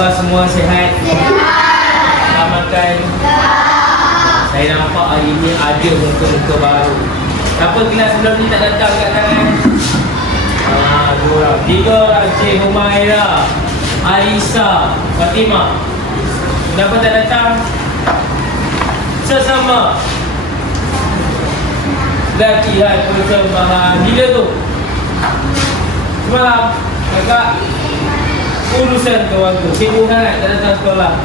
khabar semua sihat? Dah makan? Saya nampak hari ni ada muka-muka baru. Siapa kelas sebelum ni tak datang kat tangan? Dua orang. Tiga orang. Cik Humaira, Aisyah, Fatimah. Kenapa tak datang? Sesama latihan persembahan. Bila tu? Semalam. Agak urusan keluarga. Sibuk sangat tak datang sekolah.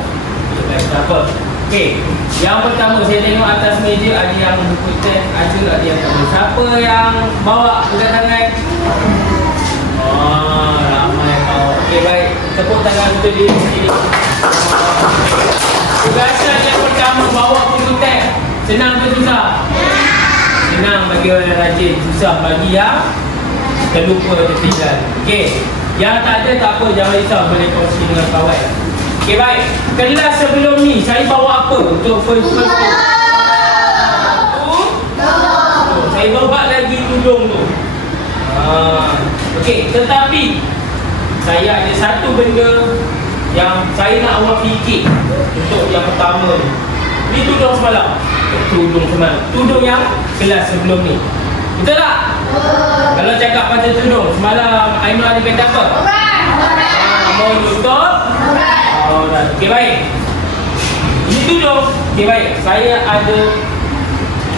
Tak apa. Okey. Yang pertama saya tengok atas meja ada yang buku test, ada yang tak ada. Siapa yang bawa angkat tangan? Ramai bawa. Okey, baik. Tepuk tangan untuk diri sendiri. Tugasan yang pertama bawa buku test. Senang ke susah? Senang bagi orang yang rajin, susah bagi yang terlupa tertinggal. Okey. Yang tak ada tak apa, jangan risau, boleh kongsi dengan kawan. Okey, baik. Kelas sebelum ni saya bawa apa untuk first tu? Saya bawa lagi tudung tu. Okey, tetapi saya ada satu benda yang saya nak awak fikir untuk yang pertama ni. Ni tudung semalam. Tudung semalam. Tudung yang kelas sebelum ni. Betul tak? Kalau cakap pasal tudung, semalam Aimah ada kata apa? Mau tutup? Alright. Okey, baik. Ini tudung. Okey, baik. Saya ada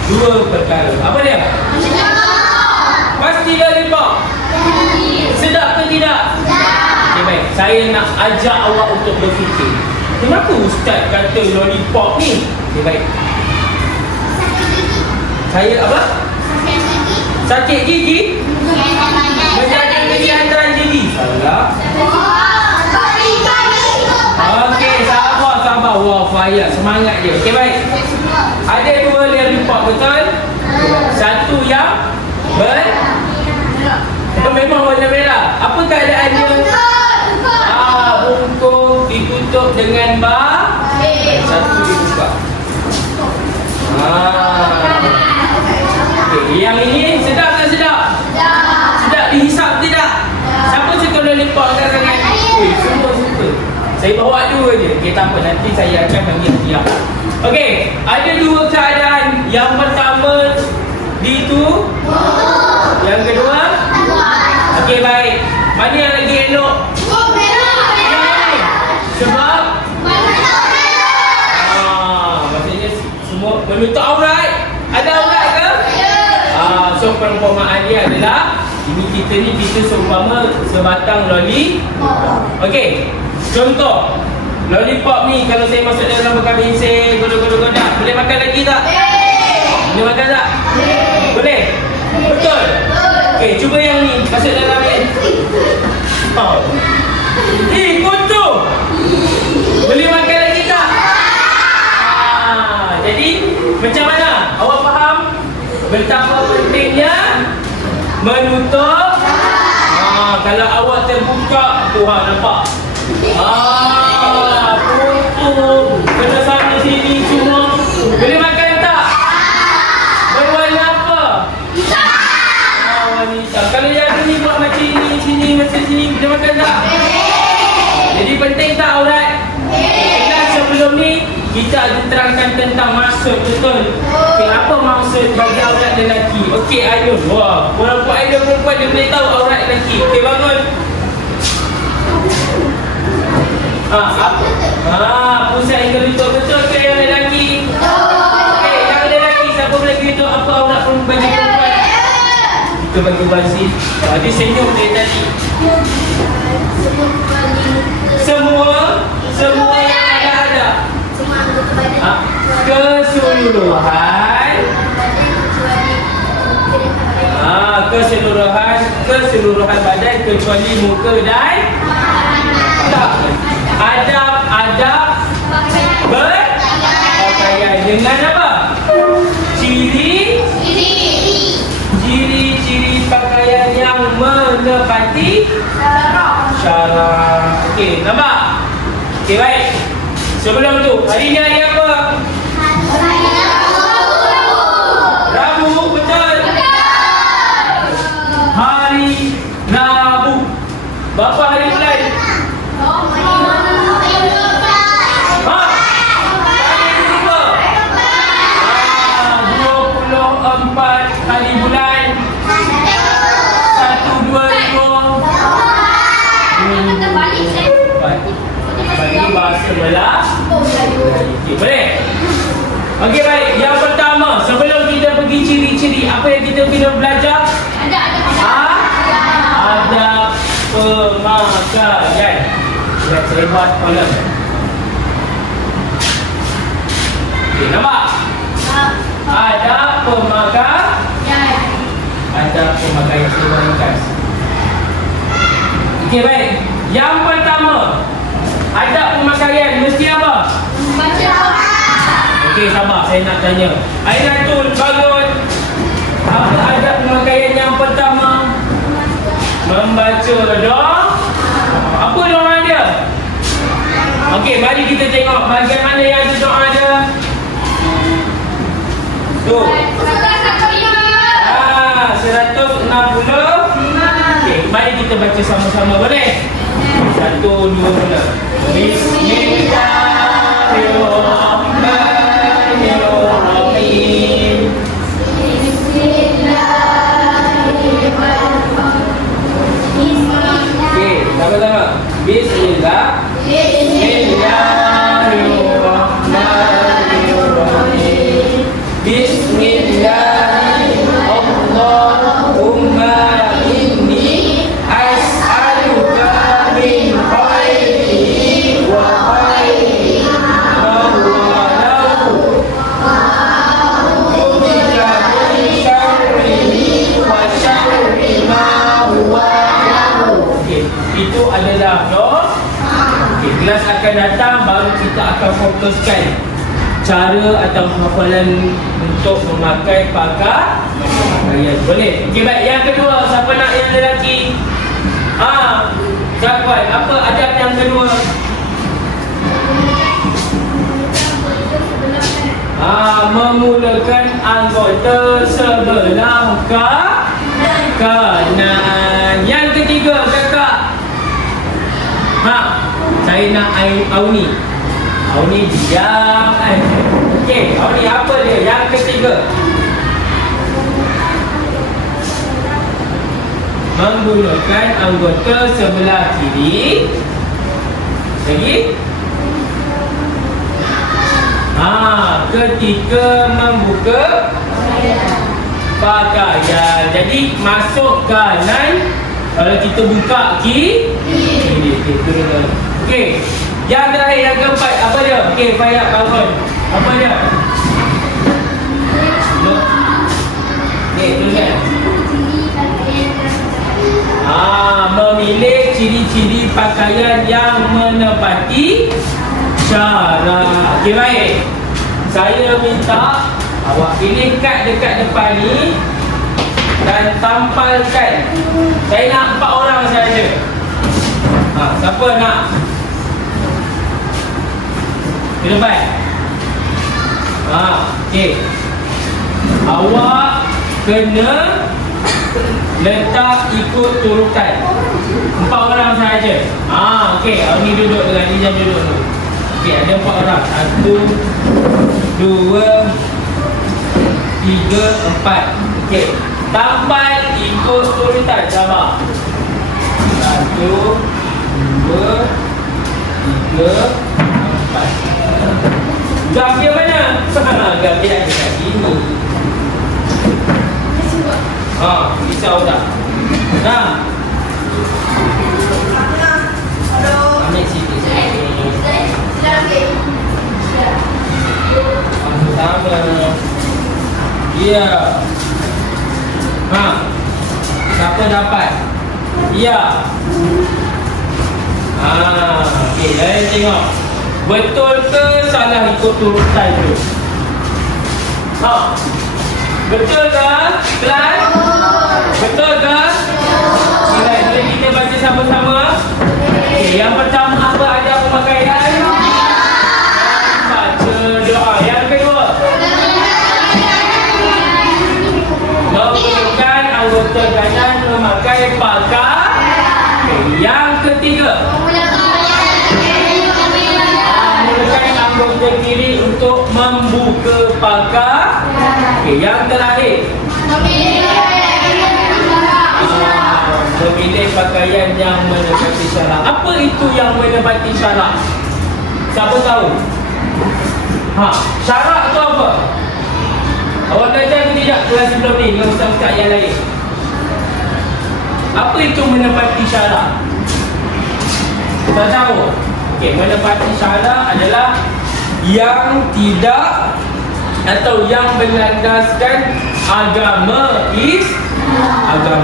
dua perkara. Apa dia? Pasti lollipop. Sedap ke tidak? Okey, baik. Saya nak ajak awak untuk berfikir. Kenapa Ustaz kata lollipop ni? Okey, baik. Saya apa? Sakit gigi? Menjaga kesihatan gigi? Salah. Okey, sabar. Wah, Fayaz, semangat dia. Okey, baik. Ada dua lollipop, betul? Satu yang memang warna merah. Apa keadaannya? Bungkus ditutup dengan satu dibuka. Okay. Yang ini sedap tak sedap? Sedap dihisap tidak? Siapa suka lollipop kat tangan? Semua suka. Saya bawa dua je. Okay, tak apa, nanti saya akan panggil dia. Okey, ada dua keadaan. Yang pertama itu, yang kedua. Okey, baik. Mana yang lagi elok? Sebab maksudnya semua menutup aurat. Ada aurat ke? So perumpamaan dia adalah kita seumpama sebatang loli. Okey. Contoh lollipop ni kalau saya masuk dalam bekas pensel, godak-godak, boleh makan lagi tak? Boleh makan tak? Boleh? Betul? Okey, cuba yang ni masuk dalam ni. Kotor. Boleh makan lagi tak? Jadi macam mana? Awak faham betapa pentingnya menutup? Kalau awak terbuka, Tuhan nampak. Tutup. Kena sana sini semua. Boleh makan tak? Berwarna apa? Warna hitam. Kalau yang ni buat macam ini, sini, macam sini, boleh makan tak? Jadi penting tak aurat? Kelas sebelum ni kita ada terangkan tentang maksud, betul? Okay, apa maksud bagi aurat lelaki? Okey, Aidul. Wah, orang buat Aidul perempuan dia boleh tahu aurat lelaki. Okey, bangun. Pusat yang kelutuk, betul ke yang lelaki? Okey, yang lelaki siapa boleh kelutuk apa aurat perempuan? Kita bagi bazir. Dia senyum dari tadi. Semua yang ada. Keseluruhan badan kecuali muka dan tak. Adab berpakaian dengan apa? Ciri-ciri pakaian yang menepati syarak. Okey, nampak? Okey, baik. Sebelum tu, hari ni hari apa? Rabu, betul? Hari Rabu. Berapa hari bulan? sebelah kiri. Boleh? Okey, baik. Yang pertama, sebelum kita pergi ciri-ciri, apa yang kita kena belajar? Ada pemakaian. Lihat saya buat kolom. Okey, nampak? Ada pemakaian. Ada pemakaian. Saya buat ringkas. Okey, baik. Yang pertama, ada pemakaian mesti apa? Okey, sabar, saya nak tanya. Ainatul Balun, apa ada pemakaian yang pertama? Membaca doa. Apa doa dia? Okey, mari kita tengok bahagian mana yang ada doa dia. Tu. 160. Okey, mari kita baca sama-sama, boleh? 1, 2, mula. Bismillahirrahmanirrahim. Okey, sama-sama. Bismillah. Bismillahirrahmanirrahim. Bismillahirrahmanirrahim. Inni as'aluka min khairihi wa khairi ma huwa lahu wa min syarrihi wa syarri ma huwa lahu. Okey, itu adalah doa. Okey, kelas akan datang baru kita akan fokuskan cara atau hafalan untuk memakai pakaian. Boleh? Okey, baik. Yang kedua, siapa nak yang lelaki? Jagoan. Apa adab yang kedua? Memulakan anggota sebelah kanan. Yang ketiga, kakak. Saya nak Auni. Auni diam. Okey, Auni apa dia? Yang ketiga. Menggunakan anggota sebelah kiri. Lagi? Ketika membuka pakaian. Jadi masuk kanan. Kalau kita buka kiri. Okey. Yang terakhir, yang keempat, apa dia? Okey, Fayak bangun. Apa dia? Okey, tuliskan. Memilih ciri-ciri pakaian yang menepati syarat. Okey, baik. Saya minta awak pilih kad dekat depan ni dan tampalkan. Saya nak 4 orang saja. Siapa nak? Ke depan. Okey. Awak kena letak ikut turutan. 4 orang saja. Okey, ni duduk dengan Nizam duduk dulu. Okey, ada 4 orang. 1, 2, 3, 4. Okey. Tampal ikut turutan. Sabar. 1, 2, 3, 4. Gam dia mana? Gam dia ada kat sini. Risau tak? Ambil sini. Sama. Ya. Siapa dapat? Ya. Okey, saya tengok. Betul ke salah ikut turutan tu? Betul ke? Kelas? Betul ke? Okey, boleh kita baca sama-sama? Okey, yang pertama, apa ada pemakaian? Baca doa. Yang kedua, menggunakan anggota kanan memakai pakaian. Yang ketiga, anggota kiri untuk membuka pakaian. Okey, yang terakhir, memilih pakaian yang menepati syarat. Apa itu yang menepati syarat? Siapa tahu? Syarak tu apa? Awak belajar ke tidak kelas sebelum ni dengan ustaz-ustaz yang lain? Apa itu menepati syarak? Tak tahu? Okey, menepati syarak adalah yang tidak atau yang berlandaskan agama Islam.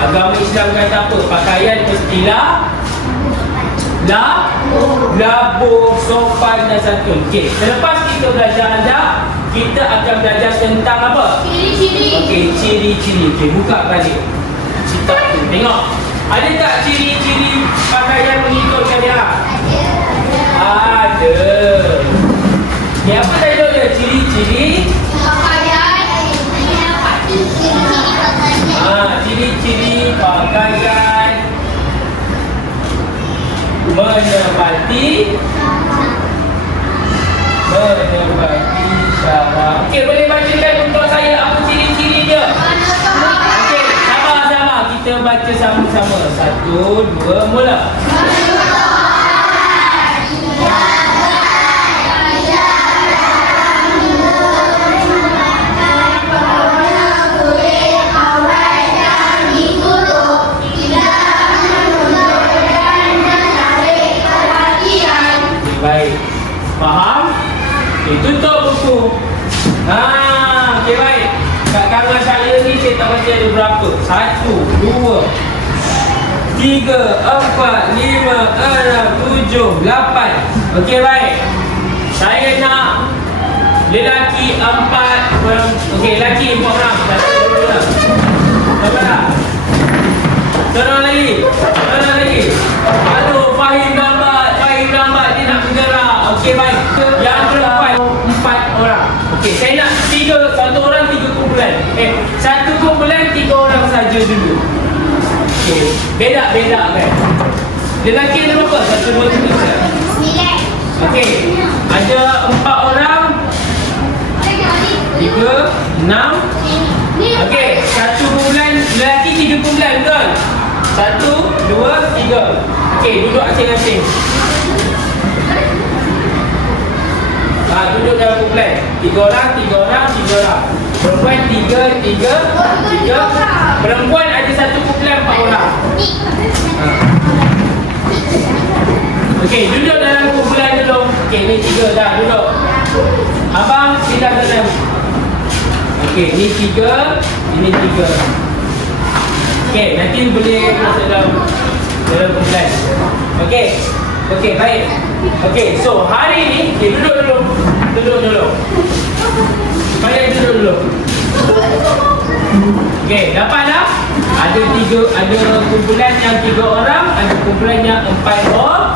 Agama Islam kata apa? Pakaian mestilah labuh, sopan dan santun. Okey, selepas kita belajar adab, kita akan belajar tentang apa? Ciri-ciri. Okey, ciri-ciri. Okey, buka balik. Kita tengok. Ada tak ciri-ciri pakaian mengikut syariat? Ada. Okey, apa tajuk dia? Ciri-ciri Pakaian. ciri-ciri pakaian menepati syarak. Okey, boleh bacakan untuk saya apa ciri-ciri dia? Okey, sama-sama kita baca sama-sama. 1, 2, mula. Baik. Faham? Tutup buku. Okey, baik. Kat kamar saya ni saya tak baca ada berapa. 1, 2, 3, 4, 5, 6, 7, 8. Okey, baik. Saya nak lelaki 4 orang. Okey, lelaki 4 orang. 1, 2, 3. Berapa? Seorang lagi. Aduh, Fahim gambar dia nak bergerak. Okey, baik. Yang perempuan 4 orang. Okey, saya nak 1 orang 3 kumpulan. 1 kumpulan 3 orang saja dulu. Okey, beda kan. Lelaki ada berapa? 1, 2, 3. 9. Okey, ada 4 orang. 3, 6. Okey, 1 kumpulan lelaki 3 kumpulan, betul? 1, 2, 3. Okey, duduk asing-asing. Duduk dalam kumpulan. 3 orang. Perempuan 3. Perempuan ada 1 kumpulan 4 orang. Okey, duduk dalam kumpulan dulu. Okey, ni 3 dah duduk. Abang sila dalam. Okey, ni 3, ini 3. Okey, nanti boleh masuk dalam kumpulan. Okey, baik. Okey, so hari ni duduk dulu. Balik duduk dulu. Okey, dapat dah? Ada kumpulan yang 3 orang, ada kumpulan yang 4 orang.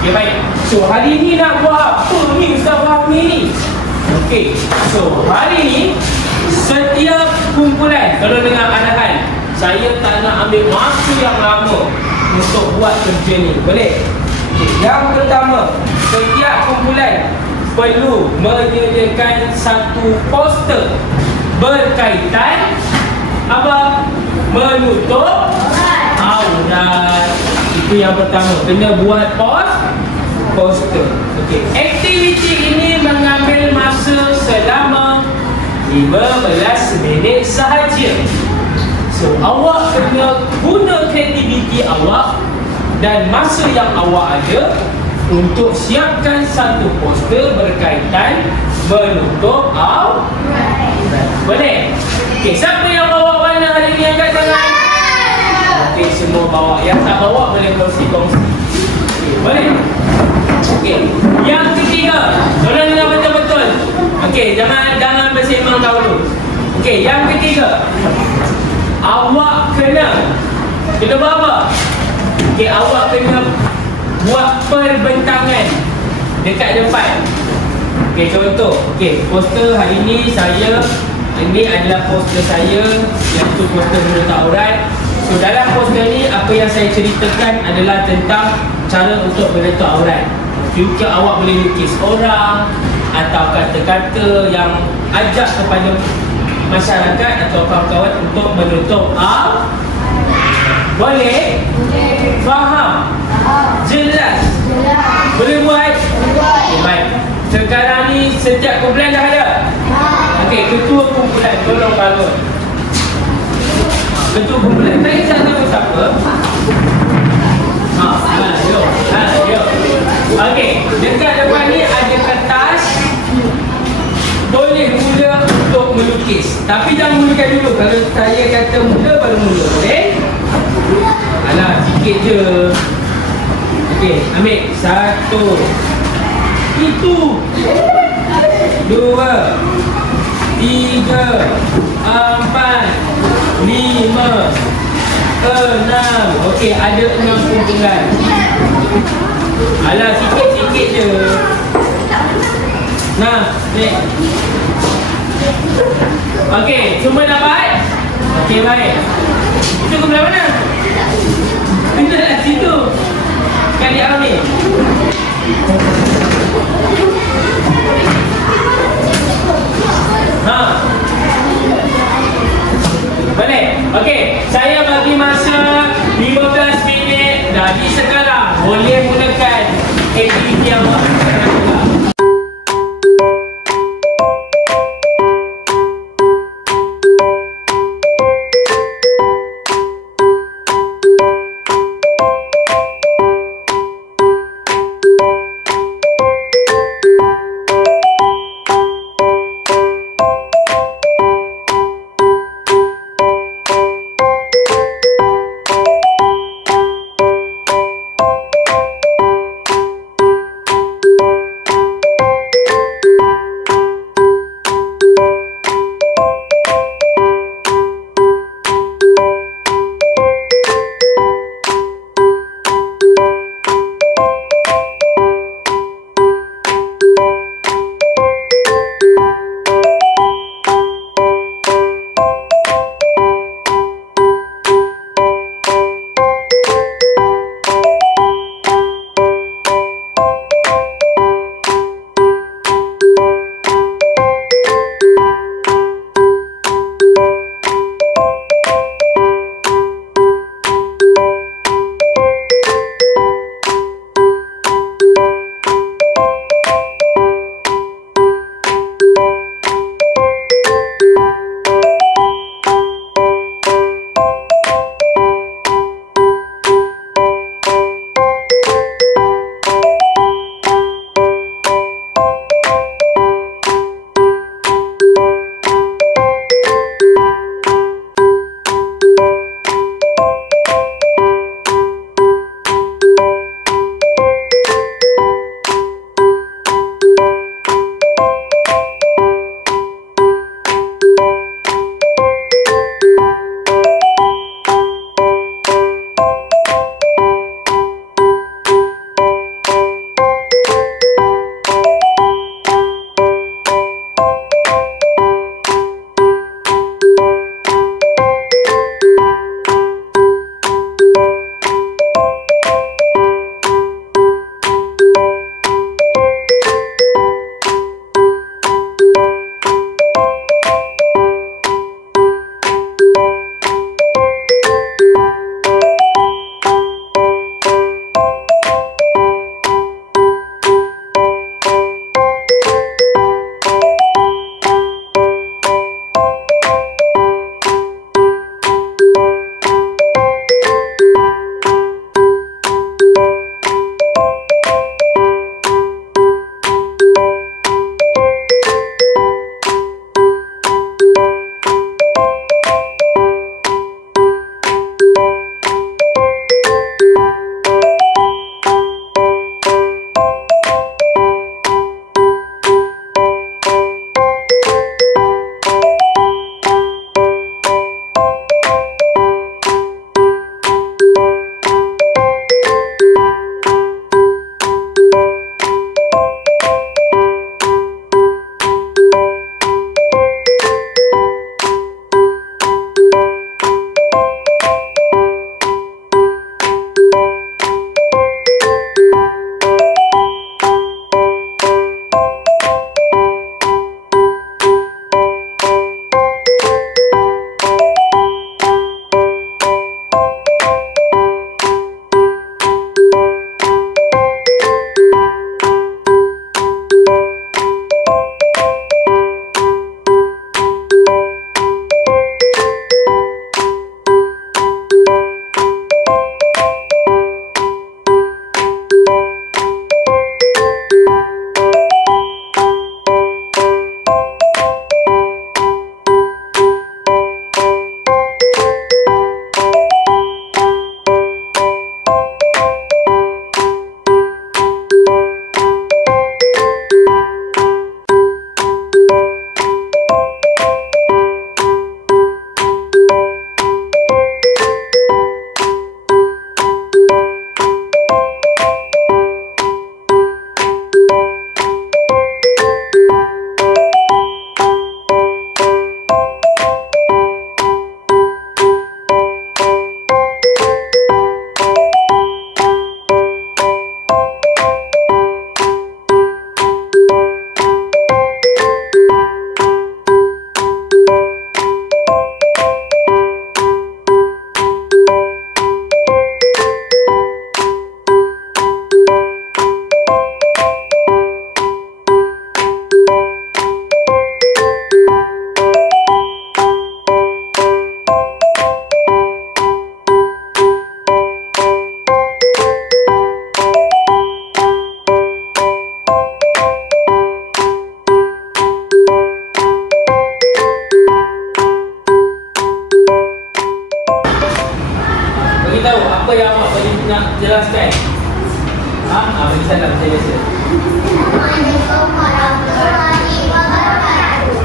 Okey, baik. So hari ni nak buat apa ni Ustaz Fahmi ni? Okey, so hari ni setiap kumpulan, kalau dengan arahan, saya tak nak ambil masa yang lama untuk buat kerja ni. Boleh? Yang pertama, setiap kumpulan perlu menyediakan 1 poster berkaitan apa? Menutup aurat. Itu yang pertama, kena buat poster. Okey, aktiviti ini mengambil masa selama 15 minit sahaja. So awak kena guna kreativiti awak dan masa yang awak ada untuk siapkan 1 poster berkaitan menutup aurat. Boleh? Okey, siapa yang bawa warna hari ni angkat tangan? Okey, semua bawa. Yang tak bawa boleh kongsi-kongsi. Okey, boleh? Okey, yang ketiga, tolong dengar betul-betul. Okey, jangan bersembang dahulu. Okey, yang ketiga, awak kena buat apa? Okey, awak kena buat perbentangan dekat depan. Okey, contoh. Okey, poster hari ni ini adalah poster saya, iaitu poster menutup aurat. So dalam poster ni apa yang saya ceritakan adalah tentang cara untuk menutup aurat. Future awak boleh lukis orang atau kata-kata yang ajak kepada masyarakat atau kawan-kawan untuk menutup aurat. Boleh? Faham? Jelas? Boleh buat? Okay, baik. Sekarang ni setiap kumpulan dah ada? Okey, ketua kumpulan tolong bangun. Ketua kumpulan, tak kisah nama siapa. Yo. Okey, dekat depan ni ada kertas. Boleh mula untuk melukis. Tapi jangan mulakan dulu. Kalau saya kata mula, baru mula. Boleh? Alah, sikit je. Okey, ambil. 1. Itu. 2. 3. 4. 5. 6. Okey, ada 6 kumpulan. Alah, sikit-sikit je. Nah, ni. Okey, semua dapat? Okey, baik. Itu kumpulan mana? Kita kat situ. Kali ambil. Boleh? Okey, saya bagi masa 15 minit dari sekarang. Boleh mulakan aktiviti awak. nak jelaskan? Bagi salam saya biasa. Assalamualaikum warahmatullahi wabarakatuh.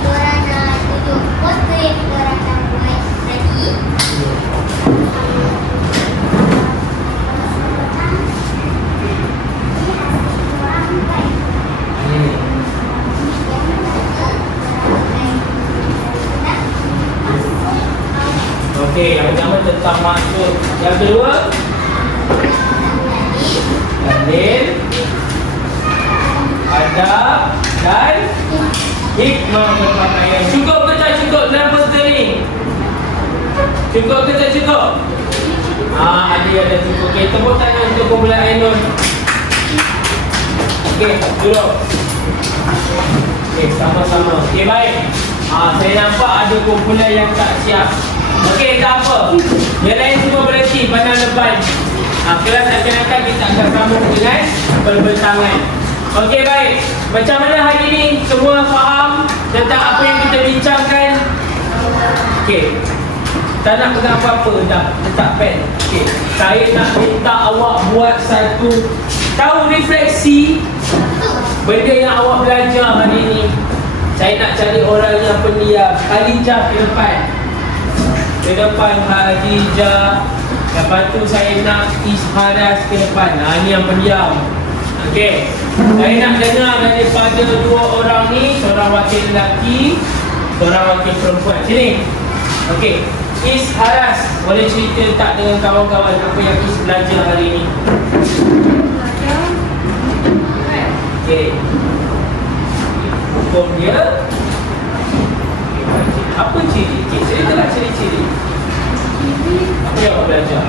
Diorang nak tunjuk portret diorang nak buat tadi. Okey, yang pertama tentang maksud. Yang kedua, dalil, adab dan hikmah berpakaian. Cukup ke tak cukup dalam poster ni? Cukup ke tak cukup? Adik ada cukup. Okey, tepuk tangan untuk kumpulan Ainun. Okey, duduk. Okey, sama-sama. Okey, baik. Saya nampak ada kumpulan yang tak siap. Okey, tak apa. Yang lain semua berhenti pandang depan. Kelas akan kita akan sambung dengan perbincangan. Okey, baik. Macam mana hari ini semua faham tentang apa yang kita bincangkan? Okey. Tak nak pegang apa-apa dah. Letak pen. Okey. Saya nak minta awak buat satu tahu refleksi benda yang awak belajar hari ini. Saya nak cari orang yang pendiam. Khadijah ke depan. Ke depan Khadijah. Lepas tu saya nak Isharas ke depan. Ini yang pendiam. Okey. Saya nak dengar daripada dua orang ni, seorang wakil lelaki, seorang wakil perempuan. Sini. Okey. Isharas, boleh cerita tak dengan kawan-kawan apa yang Is belajar hari ini? Okey. Hukum dia. Apa ciri? Okey, ceritalah ciri-ciri. Apa yang awak belajar?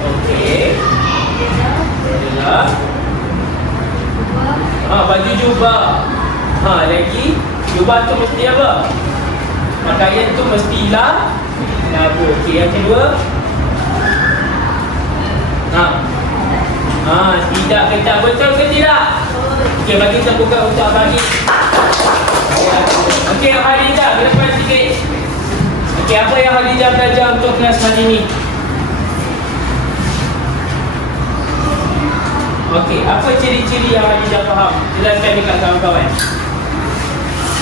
Okey. Baju jubah. Lagi jubah tu mesti apa? Pakaian tu mestilah labu. Okey, yang kedua. Tidak ke tak, betul ke tidak? Okey, bagi kita buka untuk abang ni. Okey, Khadijah, ke depan sikit. Okey, apa yang Khadijah belajar untuk kelas hari ni? Okey, apa ciri-ciri yang Khadijah faham? Jelaskan dekat kawan-kawan.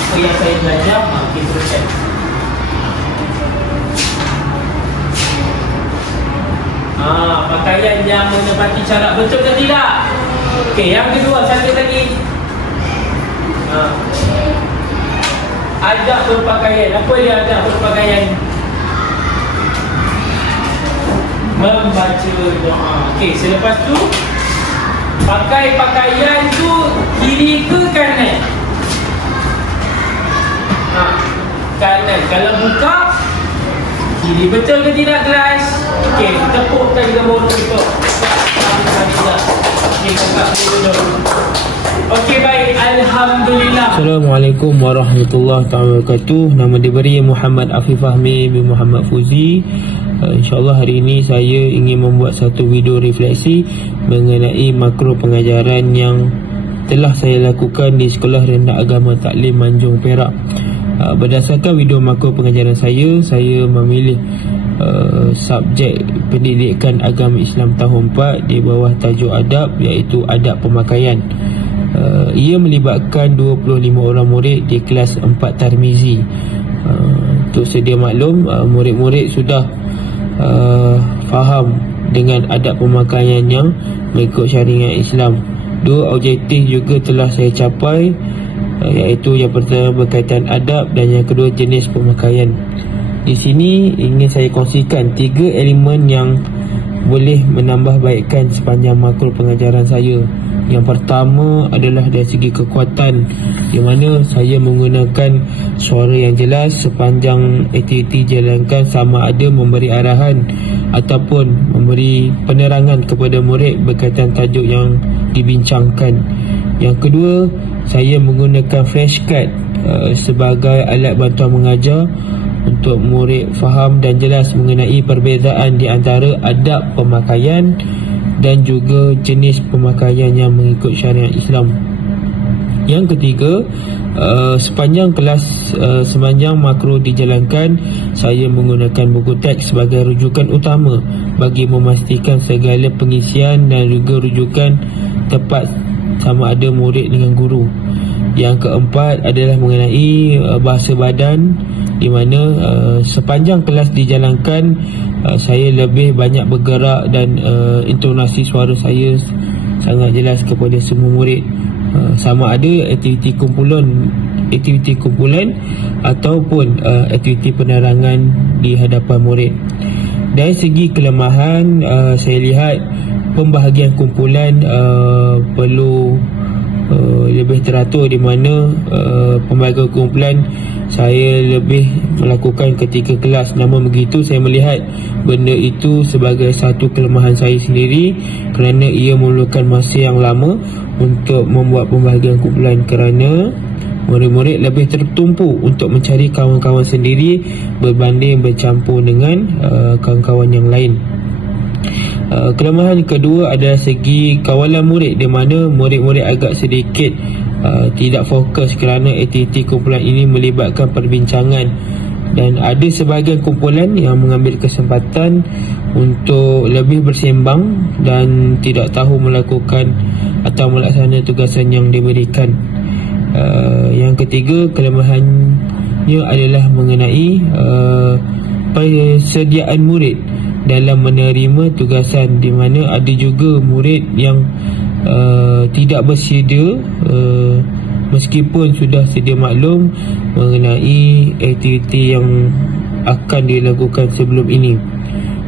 Apa yang saya belajar? Okey, teruskan. Pakaian yang menepati syarat, betul ke tidak? Okey, yang kedua, satu lagi. Adab berpakaian. Apa dia adab berpakaian? Membaca doa. Okey, selepas tu pakai pakaian tu kiri ke kanan? Kanan. Kalau buka kiri, betul ke tidak kelas? Okey, tepukkan gambar untuk Khadijah. Okey, kakak dulu. Okey, baik. Alhamdulillah. Assalamualaikum warahmatullahi wabarakatuh. Nama diberi Muhammad Afif Fahmi bin Muhammad Fuzi. InsyaAllah hari ini saya ingin membuat satu video refleksi mengenai makro pengajaran yang telah saya lakukan di Sekolah Rendah Agama Taklim Manjung Perak. Berdasarkan video makro pengajaran saya memilih subjek pendidikan agama Islam tahun 4 di bawah tajuk adab, iaitu adab pemakaian. Ia melibatkan 25 orang murid di kelas 4 Tarmizi. Untuk sedia maklum, murid-murid sudah faham dengan adab pemakaian yang mengikut syariat Islam. Dua objektif juga telah saya capai, iaitu yang pertama berkaitan adab dan yang kedua jenis pemakaian. Di sini ingin saya kongsikan 3 elemen yang boleh menambahbaikkan sepanjang makro pengajaran saya. Yang pertama adalah dari segi kekuatan, di mana saya menggunakan suara yang jelas sepanjang aktiviti jalankan, sama ada memberi arahan ataupun memberi penerangan kepada murid berkaitan tajuk yang dibincangkan. Yang kedua, saya menggunakan flashcard sebagai alat bantuan mengajar untuk murid faham dan jelas mengenai perbezaan di antara adab pemakaian dan juga jenis pemakaian yang mengikut syariat Islam. Yang ketiga, sepanjang kelas sepanjang makro dijalankan, saya menggunakan buku teks sebagai rujukan utama bagi memastikan segala pengisian dan juga rujukan tepat sama ada murid dengan guru. Yang keempat adalah mengenai bahasa badan, di mana sepanjang kelas dijalankan, saya lebih banyak bergerak dan intonasi suara saya sangat jelas kepada semua murid, sama ada aktiviti kumpulan ataupun aktiviti penerangan di hadapan murid. Dari segi kelemahan, saya lihat pembahagian kumpulan perlu lebih teratur, di mana pembahagian kumpulan saya lebih melakukan ketika kelas. Namun begitu, saya melihat benda itu sebagai satu kelemahan saya sendiri, kerana ia memerlukan masa yang lama untuk membuat pembahagian kumpulan, kerana murid-murid lebih tertumpu untuk mencari kawan-kawan sendiri berbanding bercampur dengan kawan-kawan yang lain. Kelemahan kedua adalah segi kawalan murid, di mana murid-murid agak sedikit tidak fokus kerana aktiviti kumpulan ini melibatkan perbincangan, dan ada sebahagian kumpulan yang mengambil kesempatan untuk lebih bersembang dan tidak tahu melakukan atau melaksanakan tugasan yang diberikan. Yang ketiga, kelemahannya adalah mengenai persediaan murid dalam menerima tugasan, di mana ada juga murid yang tidak bersedia meskipun sudah sedia maklum mengenai aktiviti yang akan dilakukan sebelum ini.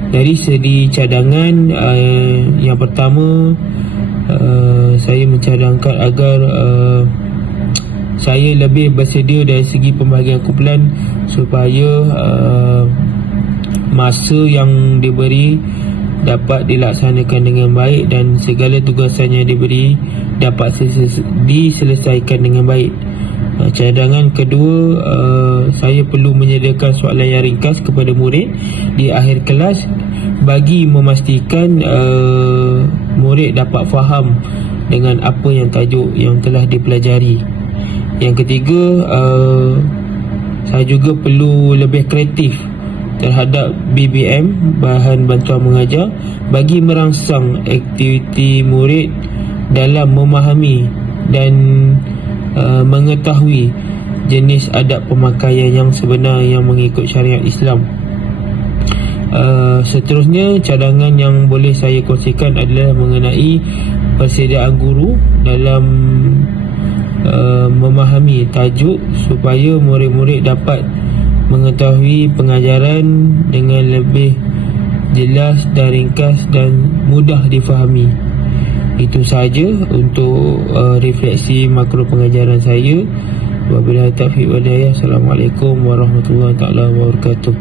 Dari segi cadangan, yang pertama, saya mencadangkan agar saya lebih bersedia dari segi pembahagian kumpulan, supaya masa yang diberi dapat dilaksanakan dengan baik dan segala tugasan yang diberi dapat diselesaikan dengan baik. Cadangan kedua, saya perlu menyediakan soalan yang ringkas kepada murid di akhir kelas bagi memastikan murid dapat faham dengan apa yang tajuk yang telah dipelajari. Yang ketiga, saya juga perlu lebih kreatif terhadap BBM, bahan bantuan mengajar, bagi merangsang aktiviti murid dalam memahami dan mengetahui jenis adab pemakaian yang sebenar yang mengikut syariat Islam. Seterusnya, cadangan yang boleh saya kongsikan adalah mengenai persediaan guru dalam memahami tajuk, supaya murid-murid dapat mengetahui pengajaran dengan lebih jelas dan ringkas dan mudah difahami. Itu sahaja untuk refleksi makro pengajaran saya. Wabillahi taufiq wal hidayah. Assalamualaikum warahmatullahi wabarakatuh.